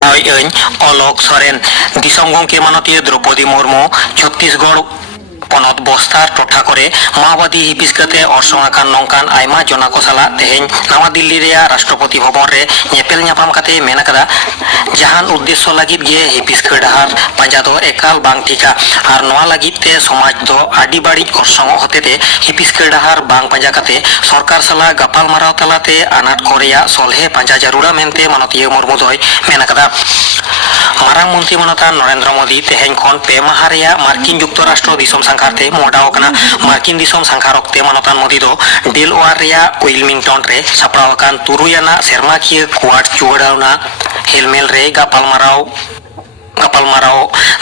ᱟᱹᱧ ᱚᱞᱚᱠ ᱥᱚᱨᱮᱱ ᱫᱤᱥᱚᱢ ᱜᱚᱢᱠᱮ ᱢᱟᱱᱚᱛᱤᱭᱟᱹ ᱫᱨᱚᱯᱚᱫᱤ ᱢᱩᱨᱢᱩ ᱪᱷᱚᱛᱛᱤᱥᱜᱚᱲ ᱯᱚᱱᱚᱛ ᱵᱚᱥᱛᱟᱨ ᱴᱚᱴᱷᱟ ᱠᱚᱨᱮ ᱢᱟओᱵᱟᱫী ᱦᱤᱯᱤᱥ ᱠᱟᱛᱮ ᱚᱨᱥᱚᱝ ᱟᱠᱟᱱ ᱱᱚᱝᱠᱟᱱ ᱟᱭᱢᱟ ᱡᱚᱱᱟ ᱠᱚ ᱥᱟᱞᱟᱜ ᱛᱮᱦᱮᱧ ᱱᱟᱣᱟ ᱫᱤᱞᱞᱤ ᱨᱮᱭᱟᱜ ᱨᱟᱥᱴᱨᱚᱯᱚᱛᱤ ᱵᱷᱚᱵᱚᱱ ᱨᱮ ᱧᱮᱯᱮᱞ ᱧᱟᱯᱟᱢ ᱠᱟᱛᱮ ᱢᱮᱱ ᱟᱠᱟᱫᱟ ᱡᱟᱦᱟᱱ ᱩद्देᱥᱥᱚ ᱞᱟᱹᱜᱤᱫ ᱜᱮ ᱦᱤᱯᱤᱥ ᱰᱟᱦᱟᱨ ᱯᱟᱸᱡᱟ ᱫᱚ ᱮᱠᱟᱞ ᱵᱟᱝ ᱴᱷᱤᱠᱟ ᱟᱨ ᱱᱚᱣᱟ ᱞᱟᱹᱜᱤᱫ ᱛᱮ ᱥᱚᱢᱟᱡᱽ ᱫᱚ ᱟᱹᱰᱤ ᱵᱟᱹᱲᱤᱡ ᱚᱨᱥᱚᱝᱚᱜ ᱦᱚᱛᱮᱛᱮ ᱦᱤᱯᱤᱥ ᱰᱟᱦᱟर ᱵᱟᱝ ᱯᱟᱸᱡᱟ ᱠᱟᱛᱮ ᱥᱚᱨᱠᱟর ᱥᱟᱞᱟᱜ ᱜᱟᱯᱟᱞᱢᱟᱨᱟᱣ ᱛᱟᱞᱟᱛᱮ ᱟᱱᱟᱴ ᱠᱚ ᱨᱮᱭᱟᱜ ᱥᱚᱞᱦᱮ ᱯᱟᱸᱡᱟ ᱡᱟᱹᱨᱩᱲᱟ ᱢᱮᱱᱛᱮ ᱢᱟᱱᱚᱛᱤᱭᱟᱹ ᱢᱩᱨᱢᱩ ᱫᱚᱭ ᱢᱮᱱ ᱟᱠᱟᱫᱟ। ᱢᱟᱨᱟᱝ ᱢᱚᱱᱛᱨᱤ ᱢᱚᱱᱚᱛᱟᱱ ᱱᱚᱨᱮᱱᱫᱨᱚ ᱢᱳᱫᱤ ᱛᱮᱦᱮᱧ ᱠᱷᱚᱱ 2 ᱢᱟᱦᱟ ᱨᱮᱭᱟᱜ ᱢᱟᱨᱠᱤᱱ ᱡᱩᱠᱛᱚᱨᱟᱥᱴᱨᱚ ᱫᱤᱥᱚᱢ ᱥᱟᱸᱜᱷᱟᱨᱛᱮ ᱢᱚᱦᱰᱟᱣ ᱟᱠᱟᱱᱟ। ᱢᱟᱨᱠᱤᱱ ᱫᱤᱥᱚᱢ ᱥᱟᱸᱜᱷᱟᱨ ᱚᱠᱛᱮ ᱢᱟᱱᱚᱛᱟᱱ ᱢᱳᱫᱤ ᱫᱚ ᱰᱮᱞᱳᱭᱟᱨ ᱨᱮᱭᱟᱜ ᱩᱭᱤᱞᱢᱤᱝᱴᱚᱱ ᱨᱮ ᱥᱟᱯᱲᱟᱣ ᱟᱠᱟᱱ 3 ᱟᱱᱟᱜ ᱥᱮᱨᱢᱟᱠᱤᱭᱟᱹ ᱠᱳᱣᱟᱰ ᱪᱩᱣᱟᱹᱲᱟᱣᱱᱟ ᱦᱮᱞᱢᱮᱞ ᱨᱮ ᱜᱟᱯᱟᱞᱢᱟᱨᱟᱣ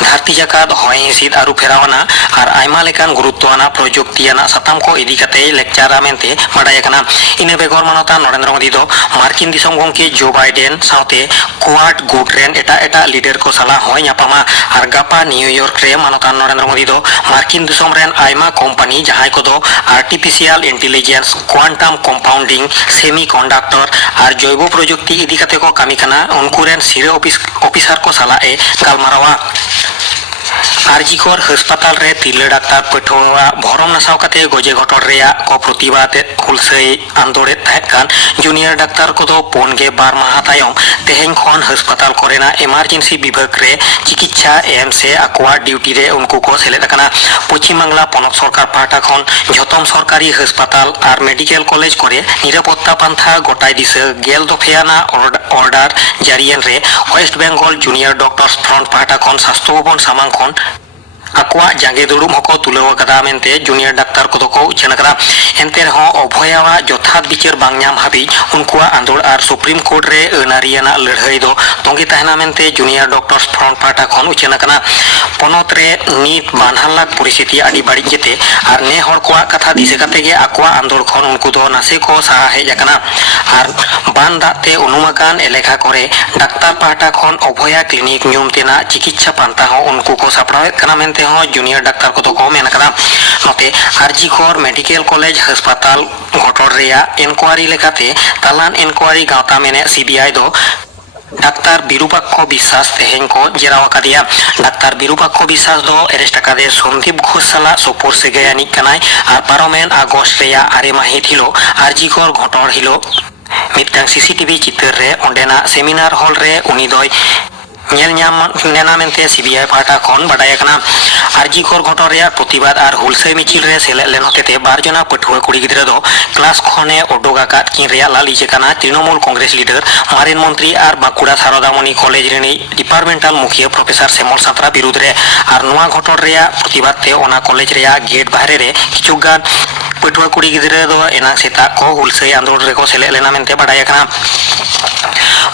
ᱫᱷᱟᱹᱨᱛᱤ ᱡᱟᱠᱟᱛ ᱦᱚᱭ ᱦᱤᱸᱥᱤᱫ ᱟᱹᱨᱩ ᱯᱷᱮᱨᱟᱣᱟᱱᱟ ᱟᱨ ᱟᱭᱢᱟ ᱞᱮᱠᱟᱱ ᱜᱩᱨᱩᱛᱛᱚ ᱟᱱᱟᱜ ᱯᱨᱚᱡᱩᱠᱛᱤ ᱟᱱᱟᱜ ᱥᱟᱛᱟᱢ ᱠᱚ ᱤᱫᱤ ᱠᱟᱛᱮ ᱞᱮᱠᱪᱟᱨᱟ ᱢᱮᱱᱛᱮ ᱵᱟᱰᱟᱭ ᱟᱠᱟᱱᱟ। ᱤᱱᱟᱹ ᱵᱮᱜᱚᱨ ᱢᱟᱱᱚᱛᱟᱱ ᱱᱚᱨᱮᱱᱫᱨᱚ ᱢᱳᱫᱤ ᱫᱚ ᱢᱟᱨᱠᱤᱱ ᱫᱤᱥᱚᱢ ᱜᱚᱢᱠᱮ ᱡᱳ ᱵᱟᱭᱰᱮᱱ ᱥᱟᱶᱛᱮ ᱠᱳᱣᱟᱰ ᱜᱩᱴ ᱨᱮᱱ ᱮᱴᱟᱜ ᱞᱤᱰᱟᱨ ᱠᱚ ᱥᱟᱞᱟᱜ ᱦᱚᱸᱭ ᱧᱟᱯᱟᱢᱟ ᱟᱨ ᱜᱟᱯᱟ ᱱᱤᱭᱩᱤᱭᱚᱨᱠ ᱨᱮ ᱢᱟᱱᱚᱛᱟᱱ ᱱᱚᱨᱮᱱᱫᱨᱚ ᱢᱳᱫᱤ ᱫᱚ ᱢᱟᱨᱠᱤᱱ ᱫᱤᱥᱚᱢ ᱨᱮᱱ ᱟᱭᱢᱟ ᱠᱳᱢᱯᱟᱱᱤ ᱡᱟᱦᱟᱸᱭ ᱠᱚᱫᱚ artificial intelligence quantum compounding semiconductor আর জৈব প্রযুক্তি ইদি কাতে কো কামি কানা উনকু রেন সিরে অফিসার को साला ए गालमारावा। आरजीकर हासपाताल रे तिरला डाक्तार पठुआ भरम नासाव काते गजे घटन रेया को प्रतिबाद हुलसै आंदोड़े तहकान जूनियर डाक्तार को 4 माह तायम तेहें खन हासपाताल कोरेना इमारजेंसी विभाग रे चिकित्सा एम से आकुआ डिउटी रे उनको को सेलेद अकाना। पश्चिम बांगला पनत सरकार पाहटा खन झतम सरकारी हासपाताल और मेडिकल कॉलेज करे निरापत्ता पांथा गोटाय दिशा गेल दफेयाना ऑर्डर जारियन रे West Bengal junior doctors front पाहटा खन स्वास्थ्य भवन सामांग खन आकुआ जांगे दुड़ुम हको तुलाव कदा मेनते जूनियर डाक्तार को को उछान करा। एनते रहो अभयावा यथार्थ विचार बांग नाम हाबि उनकुआ आंदोलन और सुप्रीम कोर्ट रे अनारियाना लड़ाई दो तोंगे तहना मेनते जूनियर डॉक्टर्स फ्रंट पाहटा खन उछान कना। पनत रे नीत 12 लाख परिस्थिति आदि बाड़ी जेते और ने हर कोआ कथा दिसे काते गे आकुआ आंदोलन खन उनको दो नासे को साहा हेज अकाना और बान दाते उनुमाकान एलेखा करे डाक्तार पाहटा खन अभया क्लिनिक न्यूम तेना चिकित्सा पांता हो उनको को सापड़ावे कना मेनते जूनियर डाक्तार को को मेन करा। नोते आरजीकर मेडिकल कॉलेज हासपाताल घटन रेया इनक्वारी लेकाते तालान इनक्वारी गावता मेने सीबीआई दो डाक्तार बिरुपाक्ष विश्वास तेहें को जेराव अकादिया। डाक्तार बिरुपाक्ष विश्वास दो एरेस्ट अकादे संदीप घोष साला सोपोर से गयानी कनाय और पारोमेन आगस्ट रेया 8 माहित हिलो आरजीकर घटन हिलो मिदटांग सीसीटीवी चित्र रे ओंडेना सेमिनार हॉल रे उनी दोय नेल नेना मेनते सीबीआई पाहटा खन बाडाय कना। आरजीकर घटन रेया प्रतिबाद और हुलसै मिचिल रे सेलेद लेन हतेते 12 जना पठुआ कुड़ी गिद्रा दो क्लास खने ओडोगा कात किन रेया लालिजे कना तृणमूल कांग्रेस लीडर मारेन मंत्री और बांकुड़ा सारदामणि कॉलेज रेनी डिपार्टमेंटल मुखिया प्रोफेसर सेमल सातरा विरुद्ध रे और नोआ घटन रेया प्रतिबाद ते ओना कॉलेज रेया गेट बाहरे रे किछुगान पठुआ कुड़ी गिद्रा दो एना सेता को हुलसै आंदोलन रे को सेलेद लेना मेनते बाडाय कना।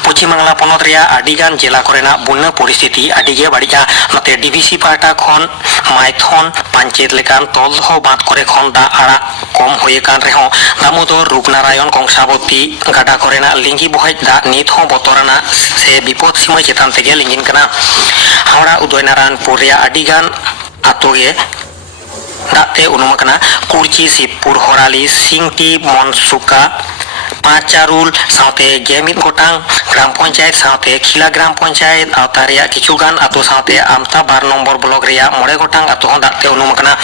पश्चिम बांगला पनत रेया आदिगान जिला कोरेना बुन्ना परिस्थिति आदिगे बाड़िजा नते डीवीसी पाहटा खन माइथन पंचायत लेकान तलदह बांध करे खन दा आड़ा कम होये कान रेहो दामोदर रूपनारायण कंसावती गाडा कोरेना लिंगी बहज दा नित हो बतराना से विपद सीमा चेतान तेगे लिंगिन कना। हावड़ा उदयनारायणपुर रेया आदिगान आतोगे दाते उनुमकना कुर्ची शिवपुर हराली सिंगटी मनसुका पाँचारुल साथे गेमित गोटांग ग्राम पंचायत साथे खिला ग्राम पंचायत आवता रेया किछुगान आतो साथे आमता 12 नम्बर ब्लॉक रेया 9 गोटांग आतो हो दाते उनुमकना।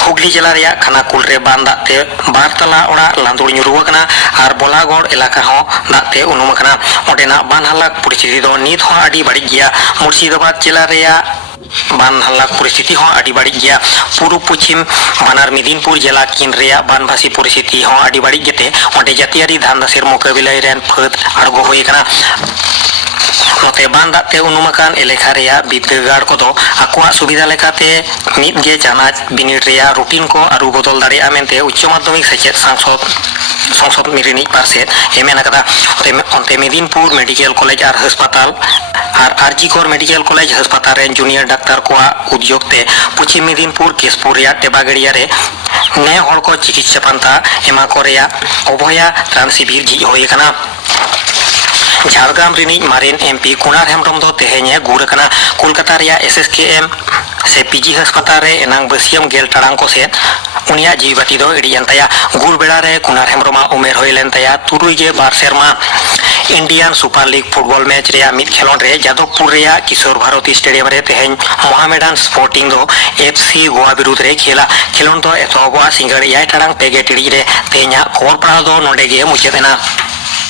हुगली जिला रेया खानाकुल रे बान दाते 12 तला ओड़ा लांदुड़ nyuruwakana और बोलागढ़ इलाका हो दाते उनुमकना। ओडेना बान हालाक परिस्थिति दो नित हो आडी बाड़ी गिया। मुर्शिदाबाद जिला रेया बान हालाक परिस्थिति हो आडी बाड़ी गिया। पूर्व पश्चिम बानार मिदिनपुर जिला किन रेया बानभासी परिस्थिति हो आडी बाड़ी गेते ओंडे जातियारी धांदासेर मोकाबिला रेन फद आड़गो होय कना। नोते बान दाते उनुमाकान एलेखा रेया बिद्दागाड़ को दो आकुआ सुविधा लेकाते मिदगे जानाज बिनिड रेया रूटीन को आरु बदल दाड़ेया मेनते उच्च माध्यमिक सेचेद संसद मिरिनिज पार्षद एमेन अकदा। ओंते मिदिनपुर मेडिकल कॉलेज और हासपाताल और RG Kar medical college हासपाताल rain junior डाक्तार को उद्योगते पश्चिम मिदिनपुर केसपुर रेया टेबागड़िया रे ने हर को चिकित्सा पांता एमा को रेया अभया त्राण शिविर झिज होय कना। झारग्राम रिनिज मारेन एमपी कुणार हेम्ब्रम दो तेहें गुड़ कना कोलकाता रेया एसएसकेएम से पीजी हासपाताल रे एनांग बसियम गेल टाड़ांग को सेद उनिया जीवी बाती दो इड़ी एन ताया गुर बेड़ा रे कुनार हेमब्रमा उमेर होय लेन ताया 72 सेरमा Indian super league football match रे मिद खेलोंड रे जादवपुर रे किशोर भारती स्टेडियम रे तेहेन मोहामेडान स्पोर्टिंग दो एफसी गोवा विरुद्ध रे खेलोंड दो एतोबा सिंगड़ 6 टाड़ांग 2 टिड़ी रे तेहेना खबर पड़ा दो नोडे गे मुचाद एना।